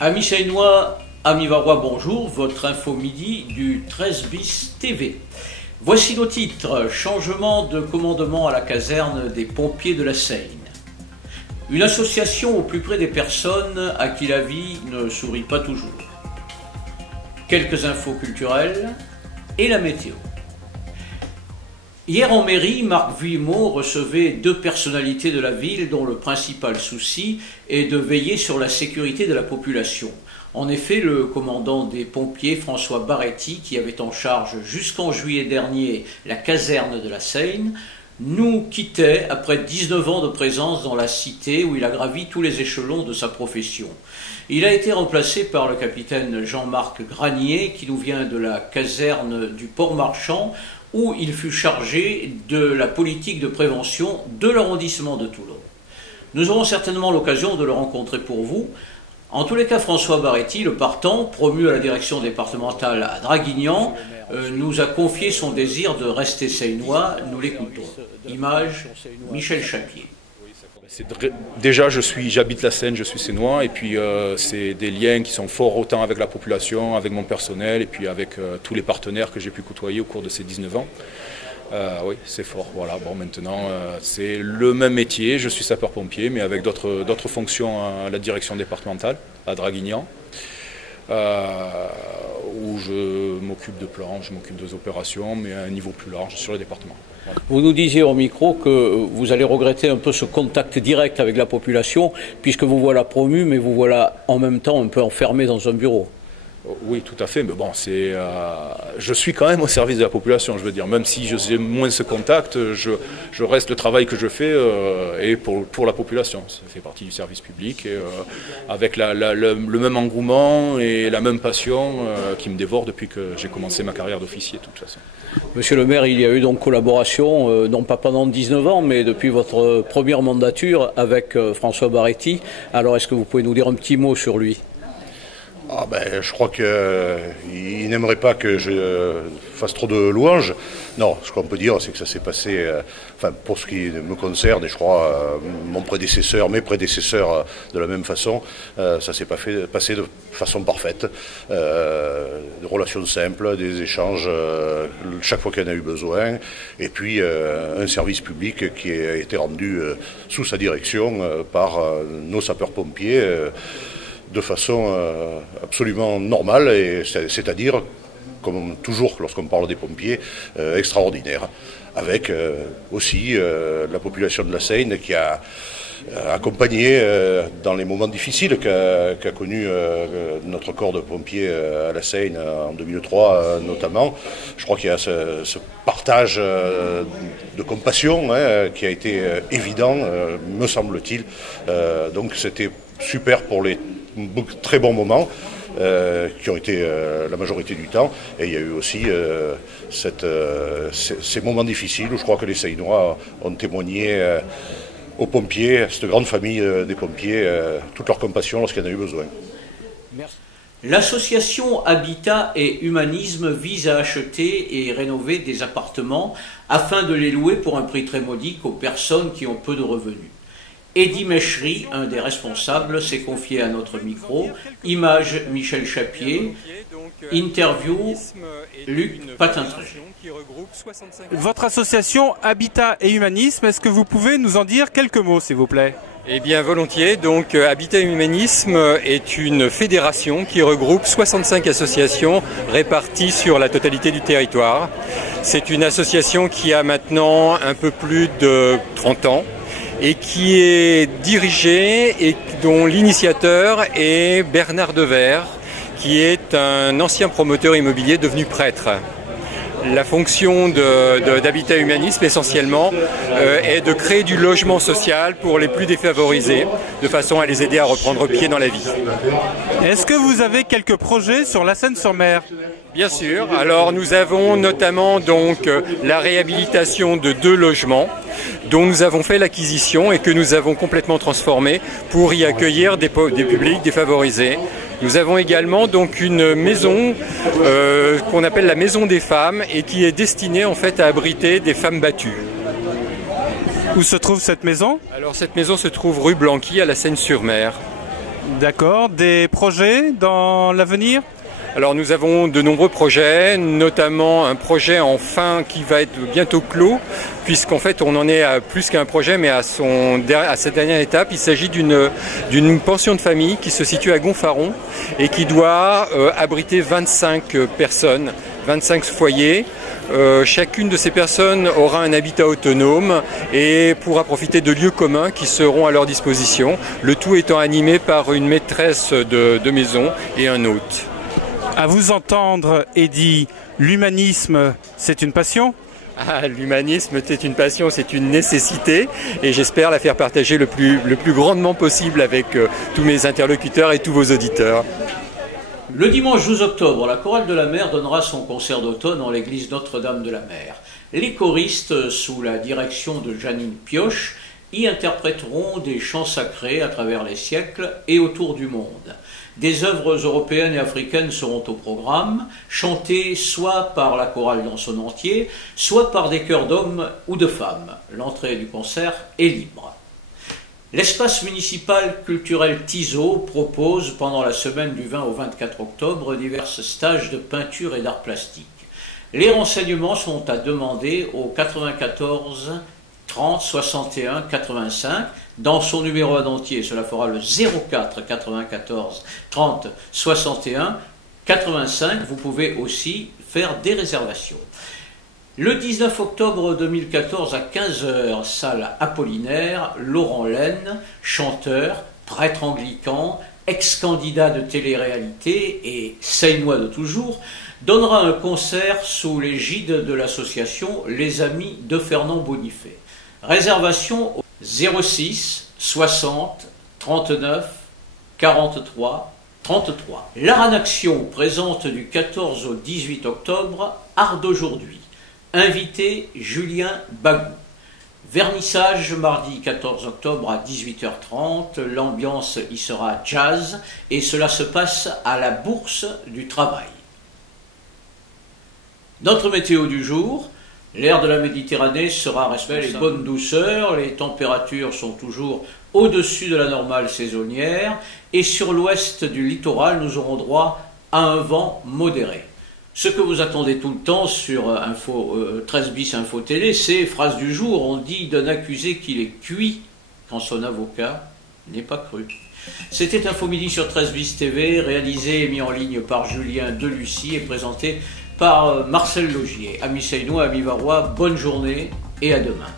Amis Seinois, amis Varois, bonjour, votre info midi du 13 bis TV. Voici nos titres. Changement de commandement à la caserne des pompiers de la Seine. Une association au plus près des personnes à qui la vie ne sourit pas toujours. Quelques infos culturelles et la météo. Hier en mairie, Marc Vuillemot recevait deux personnalités de la ville dont le principal souci est de veiller sur la sécurité de la population. En effet, le commandant des pompiers, François Baretti, qui avait en charge jusqu'en juillet dernier la caserne de la Seine, nous quittait après 19 ans de présence dans la cité où il a gravi tous les échelons de sa profession. Il a été remplacé par le capitaine Jean-Marc Granier, qui nous vient de la caserne du Port-Marchand, où il fut chargé de la politique de prévention de l'arrondissement de Toulon. Nous aurons certainement l'occasion de le rencontrer pour vous. En tous les cas, François Baretti, le partant, promu à la direction départementale à Draguignan, nous a confié son désir de rester seinois. Nous l'écoutons. Image, Michel Chapier. Déjà, j'habite la Seine, je suis sénois, et puis c'est des liens qui sont forts autant avec la population, avec mon personnel, et puis avec tous les partenaires que j'ai pu côtoyer au cours de ces 19 ans. Oui, c'est fort. Voilà. Bon, maintenant, c'est le même métier. Je suis sapeur-pompier, mais avec d'autres fonctions à la direction départementale, à Draguignan, où je m'occupe de plans, je m'occupe des opérations, mais à un niveau plus large sur le département. Voilà. Vous nous disiez au micro que vous allez regretter un peu ce contact direct avec la population, puisque vous voilà promu, mais vous voilà en même temps un peu enfermé dans un bureau. Oui, tout à fait, mais bon, je suis quand même au service de la population, je veux dire, même si j'ai moins ce contact, je reste le travail que je fais et pour la population. Ça fait partie du service public, et, avec le même engouement et la même passion qui me dévore depuis que j'ai commencé ma carrière d'officier, de toute façon. Monsieur le maire, il y a eu donc collaboration, non pas pendant 19 ans, mais depuis votre première mandature avec François Baretti. Alors, est-ce que vous pouvez nous dire un petit mot sur lui ? Je crois qu'il n'aimerait pas que je fasse trop de louanges. Non, ce qu'on peut dire, c'est que ça s'est passé, pour ce qui me concerne, et je crois mes prédécesseurs de la même façon, ça s'est passé de façon parfaite. Des relations simples, des échanges chaque fois qu'il y en a eu besoin, et puis un service public qui a été rendu sous sa direction par nos sapeurs-pompiers, de façon absolument normale, et c'est-à-dire, comme toujours lorsqu'on parle des pompiers, extraordinaire, avec aussi la population de la Seine qui a accompagné dans les moments difficiles qu'a connu notre corps de pompiers à la Seine en 2003 notamment. Je crois qu'il y a ce partage de compassion qui a été évident, me semble-t-il. Donc c'était super pour les très bons moments qui ont été la majorité du temps, et il y a eu aussi ces moments difficiles où je crois que les Seinois ont témoigné aux pompiers, à cette grande famille des pompiers, toute leur compassion lorsqu'il y en a eu besoin. Merci. L'association Habitat et Humanisme vise à acheter et rénover des appartements afin de les louer pour un prix très modique aux personnes qui ont peu de revenus. Eddy Mechery, un des responsables, s'est confié à notre micro. Image, Michel Chapier. Interview, Luc Patintré. Votre association Habitat et Humanisme, est-ce que vous pouvez nous en dire quelques mots, s'il vous plaît ? Eh bien, volontiers. Donc, Habitat et Humanisme est une fédération qui regroupe 65 associations réparties sur la totalité du territoire. C'est une association qui a maintenant un peu plus de 30 ans. Et qui est dirigé et dont l'initiateur est Bernard Devers, qui est un ancien promoteur immobilier devenu prêtre. La fonction d'Habitat Humanisme, essentiellement, est de créer du logement social pour les plus défavorisés, de façon à les aider à reprendre pied dans la vie. Est-ce que vous avez quelques projets sur la Seine-sur-Mer ? Bien sûr. Alors, nous avons notamment donc la réhabilitation de 2 logements dont nous avons fait l'acquisition et que nous avons complètement transformé pour y accueillir des publics défavorisés. Nous avons également donc une maison qu'on appelle la Maison des Femmes et qui est destinée en fait à abriter des femmes battues. Où se trouve cette maison? Alors cette maison se trouve rue Blanqui à la Seine-sur-Mer. D'accord. Des projets dans l'avenir? Alors nous avons de nombreux projets, notamment un projet enfin qui va être bientôt clos, puisqu'en fait on en est à plus qu'un projet, mais à cette dernière étape. Il s'agit d'une pension de famille qui se situe à Gonfaron et qui doit abriter 25 personnes, 25 foyers. Chacune de ces personnes aura un habitat autonome et pourra profiter de lieux communs qui seront à leur disposition, le tout étant animé par une maîtresse de maison et un hôte. À vous entendre, Eddy, l'humanisme, c'est une passion? Ah, l'humanisme, c'est une passion, c'est une nécessité et j'espère la faire partager le plus grandement possible avec tous mes interlocuteurs et tous vos auditeurs. Le dimanche 12 octobre, la chorale de la mer donnera son concert d'automne en l'église Notre-Dame de la Mer. Les choristes, sous la direction de Janine Pioche, y interpréteront des chants sacrés à travers les siècles et autour du monde. Des œuvres européennes et africaines seront au programme, chantées soit par la chorale dans son entier, soit par des chœurs d'hommes ou de femmes. L'entrée du concert est libre. L'espace municipal culturel Tizot propose pendant la semaine du 20 au 24 octobre divers stages de peinture et d'art plastique. Les renseignements sont à demander au 94 30 61 85 dans son numéro d'entier. Cela fera le 04 94 30 61 85. Vous pouvez aussi faire des réservations. Le 19 octobre 2014 à 15 h, salle Apollinaire, Laurent Laine, chanteur, prêtre anglican, ex-candidat de télé-réalité et Seinois de toujours, donnera un concert sous l'égide de l'association Les Amis de Fernand Bonifay. Réservation au 06 60 39 43 33. L'Art en Action présente du 14 au 18 octobre Art d'aujourd'hui. Invité Julien Bagou. Vernissage mardi 14 octobre à 18h30. L'ambiance y sera jazz et cela se passe à la Bourse du Travail. Notre météo du jour. L'air de la Méditerranée sera respecté les bonnes douceurs, les températures sont toujours au-dessus de la normale saisonnière et sur l'ouest du littoral, nous aurons droit à un vent modéré. Ce que vous attendez tout le temps sur 13 bis Info Télé, c'est phrase du jour, on dit d'un accusé qu'il est cuit quand son avocat n'est pas cru. C'était Info Midi sur 13 bis TV, réalisé et mis en ligne par Julien Delucy et présenté par Marcel Logier. Amis Seinois, amis Varois, bonne journée et à demain.